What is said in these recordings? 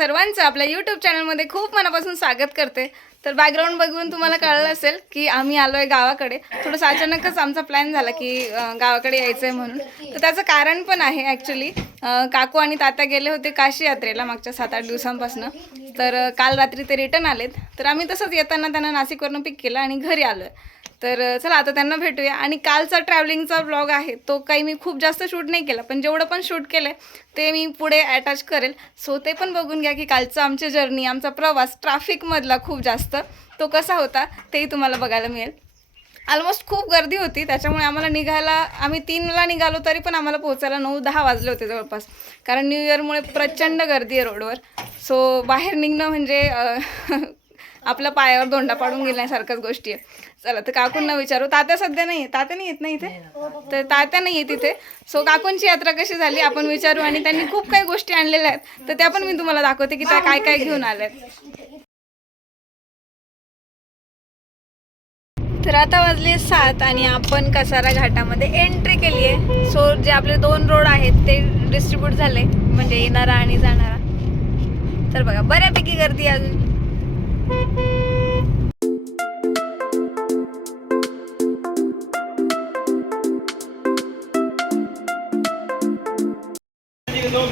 सर्वांचं आपल्या यूट्यूब चॅनलमध्ये खूप मनापासून स्वागत करते. तर बॅकग्राऊंड बघून तुम्हाला कळलं असेल की आम्ही आलो आहे गावाकडे. थोडंसं अचानकच आमचा प्लॅन झाला की गावाकडे यायचं आहे म्हणून. तर त्याचं कारण पण आहे ॲक्च्युली काकू आणि तात्या गेले होते काशी यात्रेला मागच्या सात आठ दिवसांपासून. तर काल रात्री ते रिटर्न आलेत. तर आम्ही तसंच येताना त्यांना नाशिकवरनं पिक केलं आणि घरी आलो आहे तर चला आता त्यांना भेटूया. आणि कालचा ट्रॅव्हलिंगचा ब्लॉग आहे तो काही मी खूप जास्त शूट नाही केला पण जेवढं पण शूट केलं ते मी पुढे अटॅच करेल. सो ते पण बघून घ्या की कालचं आमची जर्नी आमचा प्रवास ट्रॅफिकमधला खूप जास्त तो कसा होता तेही तुम्हाला बघायला मिळेल. ऑलमोस्ट खूप गर्दी होती त्याच्यामुळे आम्हाला निघायला आम्ही तीनला निघालो तरी पण आम्हाला पोहोचायला नऊ दहा वाजले होते जवळपास. कारण न्यू इयरमुळे प्रचंड गर्दी आहे रोडवर सो बाहेर निघणं म्हणजे आपल्या पायावर दोंडा पाडून गेल्यासारख्याच गोष्टी आहे. चला तर काकूंना विचारू. तात्या सध्या नाही तात्या नाही येत ना इथे? तर तात्या नाही येत इथे. सो काकूंची यात्रा कशी झाली? आपण विचारू आणि त्यांनी खूप काही गोष्टी आणलेल्या आहेत. तर त्या पण मी तुम्हाला दाखवते की त्या काय काय घेऊन आल्या आहेत. तर आता वाजले सात आणि आपण कसारा घाटामध्ये एंट्री केली आहे. सो जे आपले दोन रोड आहेत ते डिस्ट्रीब्यूट झाले. म्हणजे येणारा आणि जाणारा. तर बघा बऱ्यापैकी गर्दी अजून.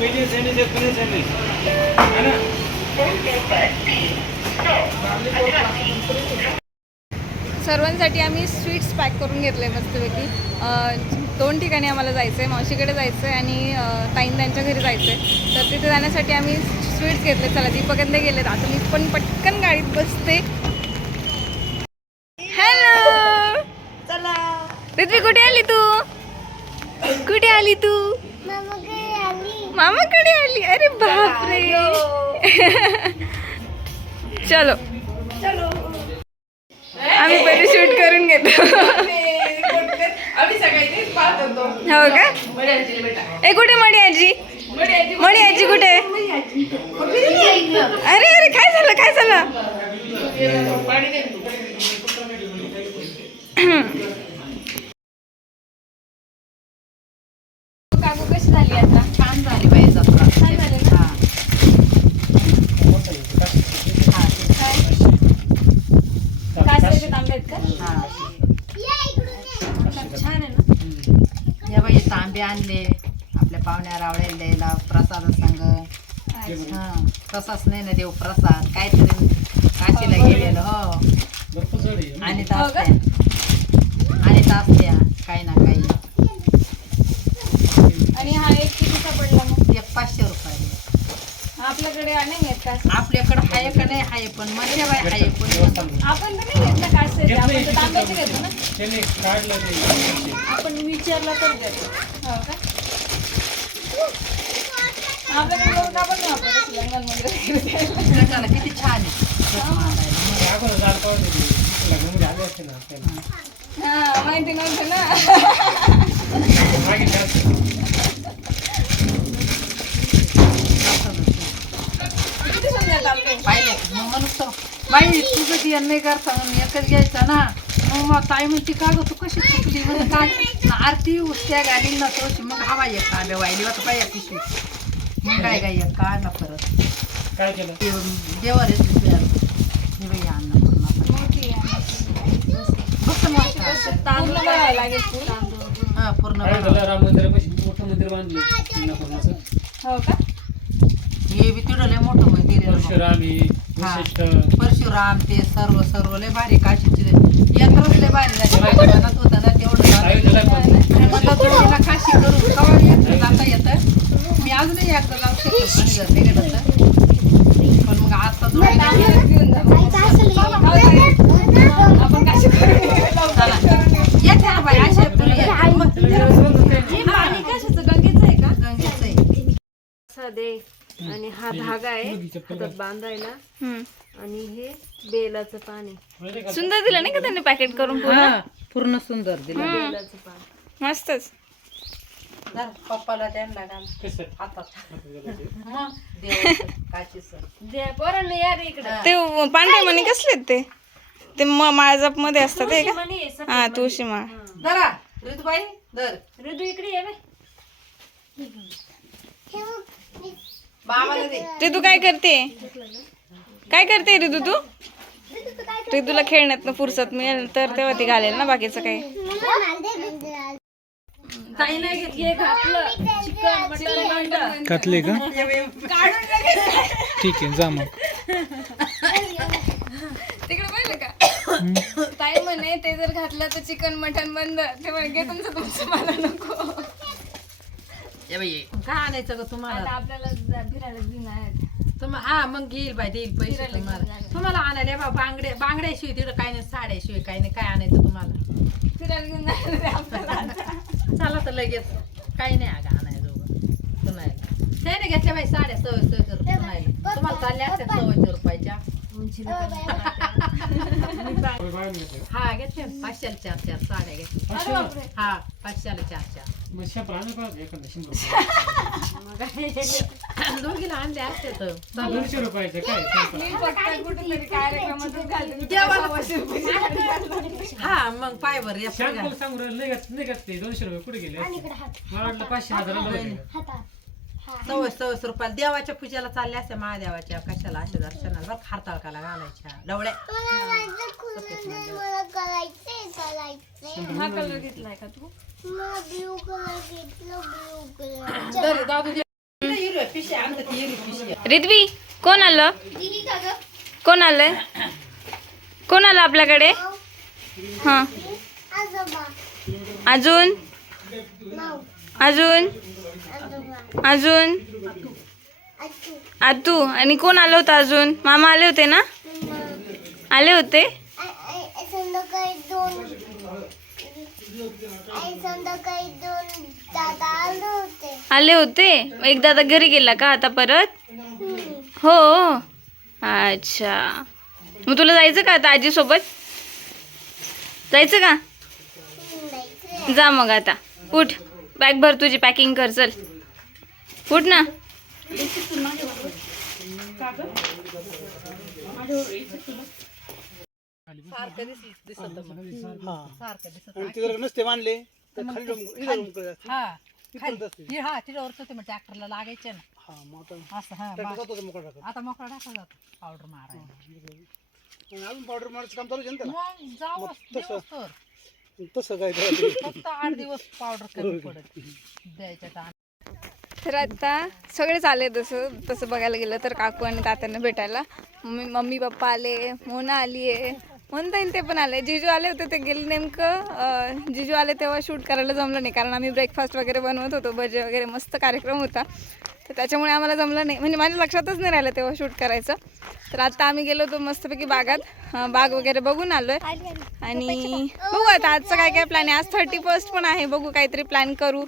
मीडियम सैंडविच पनीर सैंडविच है ना सर्वांसाठी आम्ही स्वीट्स पॅक करून घेतले मस्तपैकी. दोन ठिकाणी आम्हाला जायचं आहे मावशीकडे जायचं आहे आणि ताईन त्यांच्या घरी जायचं आहे तर तिथे जाण्यासाठी आम्ही स्वीट्स घेतले चला दीपकंदे गेलेत. आता मी पण पटकन गाडीत बसते. हॅलो चला. पृथ्वी कुठे आली तू? कुठे आली तू? मामाकडे आली. अरे बापरे. चलो. आम्ही पहिले शूट करून घेतो. हो का? ए कुठे मडी आजी? मडी आजी कुठे? अरे अरे काय झालं काय झालं? काकू कशी झाली आता? छान झाली बाई जत्रा छान झाली ना? हा. हा, कासऱ्याचे तांबे आहेत का हा. छान आहे ना तांबे आणले. आपल्या पाहुण्या रावळ्याला द्यायला प्रसाद संग. हा तसाच नाही ना देव प्रसाद. काहीतरी काशीला गेलेलं हो. आणि हो का? असत्या आणि असत्या काही ना काही आणि हा एक कितीचा पडला मग एक पाचशे रुपये आपल्याकडे नाही आहेत आपल्याकडं हाय का नाही हाय पण मजा बाई हाय पण. आपण तर नाही घेत ना कासऱ्याचे आपण तर तांब्याचे घेतो ना. त्यांनी काढलं ते आपण विचारला तर देतो हो का? आपल्याकडे लोक वापरत किती छान आहे. हा माहिती नव्हतं ना मागे करायचं किती सुंदर तांबे पाहिले? मग म्हणून तर बाई तुझं ती नाही करता म्हणून एकच घ्यायचा ना? मग मग ताई म्हणते का गं तू कशी चुकली? म्हणजे काय ना आरती उस्त्या गाडी ना थोडीशी मग हवा एक तांबे वाहिली होतं पाहिजे पिशवी मग काय काय एक काढला परत. काय केलं? ते देवर येते हे बाई अन्न पूर्ण मस्त पूर्ण बघावं लागेल फुल. हा पूर्ण काय बरोबर. झालं? राम मंदिरापाशी मोठं मंदिर बांधलं. चिन्नापूर्णाचं हो का? हे बी तिथं लय मोठं. परशुराम ते सर्व सर्व लय भारी काशीचे यात्राच लय भारी झाली. मनात होतं ना तेवढं म्हणलं जोडीला काशी करून कवा येतं जाता येतं? मी अजूनही एकदा जाऊ शकतो नाही तर पण मग आता जोडीला तांबेच घेऊन जा. हो ताई. आपण काशी करून येऊ. लवकर करून येऊ. येते ना बाई अशा पुरी येते. मग हे पाणी कशाचं गंगेचं आहे का गंगेचं आहे. साधे आणि हा धागा आहे हातात बांधायला. आणि हे बेलाचं पान आहे. सुंदर दिलं नाही का त्यांनी पॅकेट करून पूर्ण? हा, पूर्ण सुंदर दिलं. बेलाचं पान. मस्तच. पप्पाला त्यांना पोरांना या रे इकडं. ते पांढरे मणी कसले आहेत ते? ते म माळजापमध्ये असतात ते का? म्हणे. हा तुळशी माळ धरा ऋतुबाई धर. ऋतू इकडे ये रितू काय करते? काय करते रितू तू? रितूला खेळण्यात फुरसत मिळेल तर तेव्हा ती घालेल ना बाकीचं काही. ताई नाही घेतली चिकन का? ठीक आहे जा मग. तिकडे पाहिलं का? ताई म्हणे ते जर घातलं तर चिकन मटन बंद. ते म्हणे घे तुमचं तुमचं मला नको. काय आणायचं ग आता तुम्हाला आपल्याला जा- फिरायला घेणार तुम्हा हा मग घेईल बाई देईल पैसे तुम्हाला. तुम्हाला आणायला बा बांगडे बांगड्याशिवाय तिकडे काही नाही साड्याशिवाय काही नाही काय आणायचं तुम्हाला? फिरायला घेऊन जाणार आहे आपल्याला आता. चला तर लगेच. काही नाही अगं आणायचं सुनायला त्याने घेतल्या बाई साड्या सवय सवय सुनायला तुम्हाला. चालल्या असत्या रुपयाच्या हा घेतल्या. पाचशेला चार चार साड्या घेतल्या. हा पाचशेला चार चार. दोघीला आणल्या असते तर. दोनशे रुपयाचं काय? मी फक्त कुठेतरी कार्यक्रमातच घालते मी देवाला- सव्वाशे रुपयाची साडी घालते. हा मग पाय बर या शॅम्पू सांगू राहिलं, नाही घात- नाही घातले दोनशे रुपये कुठे गेले? असते? मला वाटलं पाचशे हजार सव्वीस सव्वीस रुपयाला. देवाच्या पूजेला चालल्या असत्या महादेवाच्या. कशाला? अशा दर्शनाला. बरं खारताळकाला घालायच्या. डवळ्या मला करायचंय करायचंय हा कलर घेतलाय का तू? मला ब्ल्यू कलर घेतलं ब्ल्यू कलर दर दादू जे- हिरव्या पिशव्या आणतात ती हिरवी पिशव्या रिद्वी कोण आलं? कोण आलंय? कोण आलं आपल्याकडे? हा. अजून? अजून? अजून? आतू. आणि कोण आलं होतं अजून? मामा आले होते ना? आले होते? संध्याकाळी दोन दादा आले होते. आले होते? एकदा आता घरी गेला का आता परत? हो. अच्छा. मग तुला जायचं का आता आजीसोबत? जायचं का. जा मग आता. उठ. बॅग भर तुझी पॅकिंग कर चल. उठ ना. सारखं दिस- दिसत मग. सारखं दिसत आणि ते जर नसते मानले तर खाली डोंग- इथं डोंग करत असते. हा खाली हे हा तिच्यावरच होते मग ट्रॅक्टरला लागायचे ना. हा मग आता असं हा ट्रॅक्टर बा- जातो तो मोकळा टाकत. आता मोकळा टाका जातो पावडर मारायला. आणि अजून पावडर मारायचं काम चालू आहे ना मग जाऊ दिवस तर त्याला तसं काय करायचं फक्त आठ दिवस पावडर कमी पडत. द्यायच्या तर आता सगळेच आले तसं तसं बघायला गेलं तर काकू आणि तात्यांना भेटायला. मम्मी मम्मी पप्पा आले मोना आली आहे म्हणता ते पण आले जिजू आले होते ते गेले नेमकं जिजू आले तेव्हा शूट करायला जमलं नाही कारण आम्ही ब्रेकफास्ट वगैरे बनवत होतो भजे वगैरे मस्त कार्यक्रम होता. तर त्याच्यामुळे आम्हाला जमलं नाही. म्हणजे माझ्या लक्षातच नाही राहिलं तेव्हा शूट करायचं. तर आता आम्ही गेलो होतो मस्तपैकी बागात. बाग वगैरे बघून आलोय. आणि बघू आता आजचं काय काय प्लॅन आहे. आज थर्टी फर्स्ट पण आहे. बघू काहीतरी प्लॅन करू.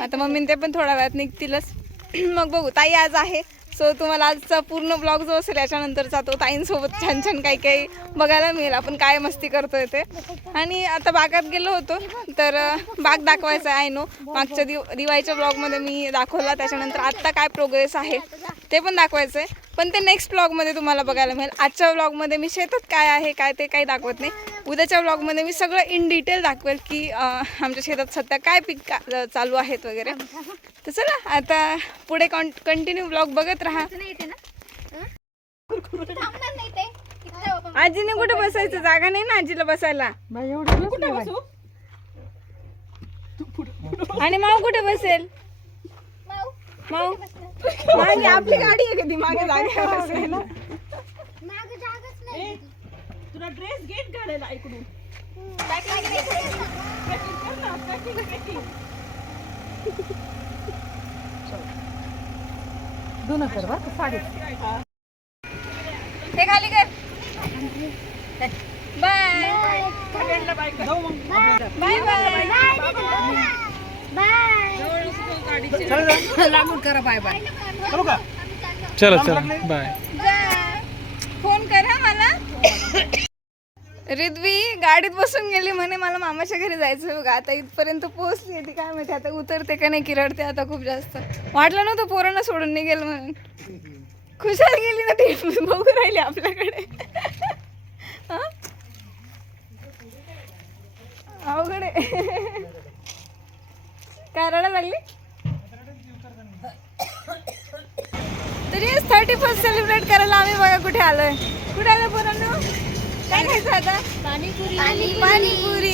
आता मम्मी ते पण थोड्या वेळात निघतीलच. मग बघू. ताई आज आहे. सो तुम्हाला आजचा पूर्ण ब्लॉग जो असेल याच्यानंतरचा तो ताईंसोबत छान छान काही काही बघायला मिळेल. आपण काय मस्ती करतोय ते. आणि आता बागात गेलो होतो तर बाग दाखवायचा आहे नो मागच्या दिव दिवाळीच्या ब्लॉगमध्ये मी दाखवला त्याच्यानंतर आत्ता काय प्रोग्रेस आहे ते पण दाखवायचं आहे पण ते नेक्स्ट ब्लॉगमध्ये तुम्हाला बघायला मिळेल. आजच्या ब्लॉगमध्ये मी शेतात काय आहे काय ते काही दाखवत नाही. उद्याच्या ब्लॉगमध्ये मी सगळं इन डिटेल दाखवेल की आमच्या शेतात सध्या काय पीक का- चालू आहेत वगैरे. तर चला आता पुढे कंटिन्यू ब्लॉग बघत राहा. आजीने कुठे बसायचं? जागा नाही ना आजीला बसायला. आणि माऊ कुठे बसेल? मागे? आपली गाडी आहे कधी? मागे जागा बसायला मागं जागाच नाही. तुला ड्रेस घेत घालायला ऐकडून दोन कर बरं साडी. हे. खाली कर. बाय बाय बाय बाय लांबून करा बाय बाय. करू का? चला चला. बाय. फोन करा मला. रिद्वी गाडीत बसून गेली म्हणे मला मामाच्या घरी जायचं बघा. आता इथपर्यंत पोहोचली ती. काय माहिती आता उतरते का नाही की रडते आता खूप जास्त. वाटलं नव्हतं पोरांना सोडून नाही गेलं म्हणून. खुशाल गेली ना ती. बघू राहिली आपल्याकडे. हा? अवघड आहे. काय रडा लागली? म्हणजेच थर्टी फर्स्ट सेलिब्रेट करायला आम्ही बघा कुठे आलोय. कुठे आलोय पोरांनो? काय खायचं आता? पाणीपुरी. पाणीपुरी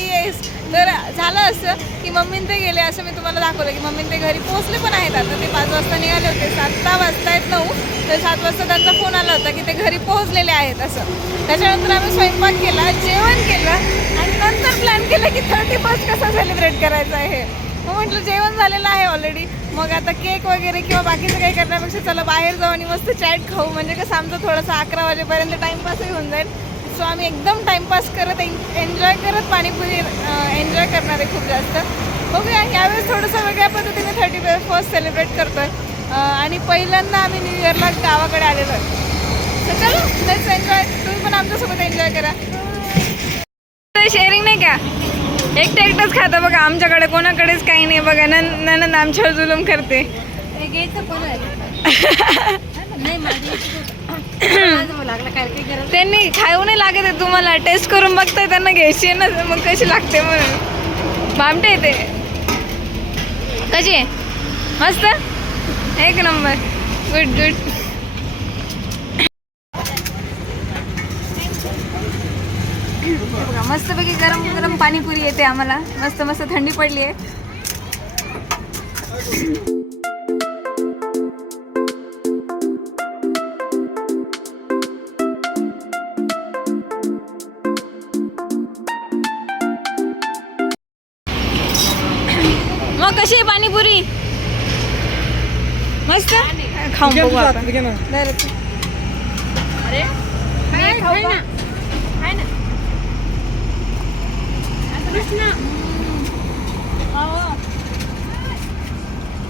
तर झालं असं की मम्मीन ते गेले असं मी तुम्हाला दाखवलं की मम्मीन ते घरी पोहोचले पण आहेत आता. ते पाच वाजता निघाले होते. सात दहा वाजता आहेत नऊ. तर सात वाजता त्यांचा फोन आला होता की ते घरी पोहोचलेले आहेत असं. त्याच्यानंतर आम्ही स्वयंपाक केला जेवण केलं आणि नंतर प्लॅन केलं की थर्टी फर्स्ट कसा सेलिब्रेट करायचं आहे. मग म्हटलं जेवण झालेलं आहे ऑलरेडी मग आता केक वगैरे किंवा बाकीचं काही करण्यापेक्षा चला बाहेर जाऊ आणि मस्त चॅट खाऊ. म्हणजे कसं आमचं थोडंसं अकरा वाजेपर्यंत टाईमपासही होऊन जाईल. सो आम्ही एकदम टाईमपास करत एन्जॉय करत पाणीपुरी एन्जॉय करणार आहे खूप जास्त. बघूया यावेळेस थोडंसं वेगळ्या पद्धतीने थर्टी फर्स्ट सेलिब्रेट करतोय. आहे आणि पहिल्यांदा आम्ही न्यू इयरला गावाकडे आलेलो आहे. तर चलो लेट्स एन्जॉय तुम्ही पण आमच्यासोबत एन्जॉय करा. शेअरिंग नाही का? एकटं एकटंच खातं बघा आमच्याकडे कोणाकडेच काही नाही बघा नन ननंद आमच्यावर जुलूम करते. त्यांनी खाऊ नाही लागत आहे तुम्हाला टेस्ट करून बघताय त्यांना घ्यायची ना मग कशी लागते म्हणून. भामटे ते. कशी आहे? मस्त? एक नंबर. गुड गुड बघा मस्तपैकी गरम गरम पाणीपुरी येते आम्हाला. मस्त मस्त थंडी पडली आहे मग कशी आहे पाणीपुरी? मस्त? खाऊन बघू आपण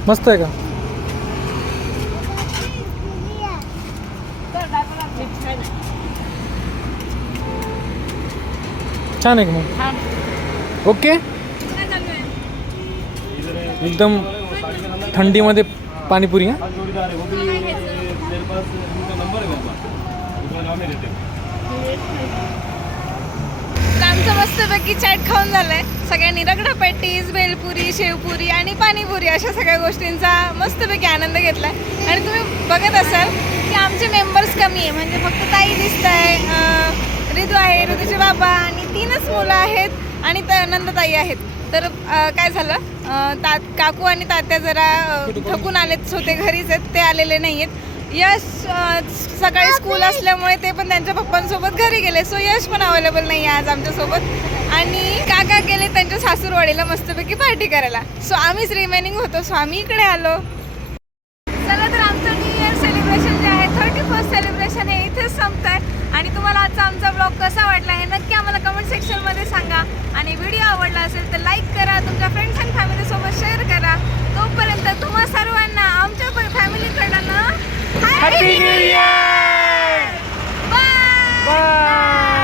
मस्त आहे का? छान आहे. का मग? ओके. एकदम थंडीमध्ये पाणीपुरी हा? है नंबर आमचं मस्तपैकी चॅट खाऊन झालंय. सगळ्यांनी रगडा पॅटीस भेलपुरी शेवपुरी आणि पाणीपुरी अशा सगळ्या गोष्टींचा मस्तपैकी आनंद घेतलाय. आणि तुम्ही बघत असाल की आमचे मेंबर्स कमी आहे. म्हणजे फक्त ताई दिसत आहे ऋतू आहे ऋतूचे बाबा आणि तीनच मुलं आहेत आणि त नंदताई आहेत. तर काय झालं? अं, ता काकू आणि तात्या जरा थकून आलेत होते घरीच आहेत. ते आलेले नाही आहेत यश सकाळी स्कूल असल्यामुळे ते पण त्यांच्या पप्पांसोबत घरी गेले. सो यश पण अवेलेबल नाही आहे आज आमच्यासोबत. आणि काका गेले त्यांच्या सासूरवाडीला मस्तपैकी पार्टी करायला. सो आम्हीच रिमेनिंग होतो. सो आम्ही इकडे आलो. चला तर आमचं न्यू इयर सेलिब्रेशन जे आहे थर्टी फर्स्ट सेलिब्रेशन हे इथेच संपत आहे आणि तुम्हाला आजचा आमचा ब्लॉग कसा वाटला हे नक्की आम्हाला कमेंट सेक्शनमध्ये सांगा. आणि व्हिडिओ आवडला असेल तर लाईक करा तुमच्या फ्रेंड्स अँड फॅमिलीसोबत शेअर करा. तोपर्यंत तुम्हा सर्वांना आमच्या पण फॅमिलीकडनं हॅपी बाय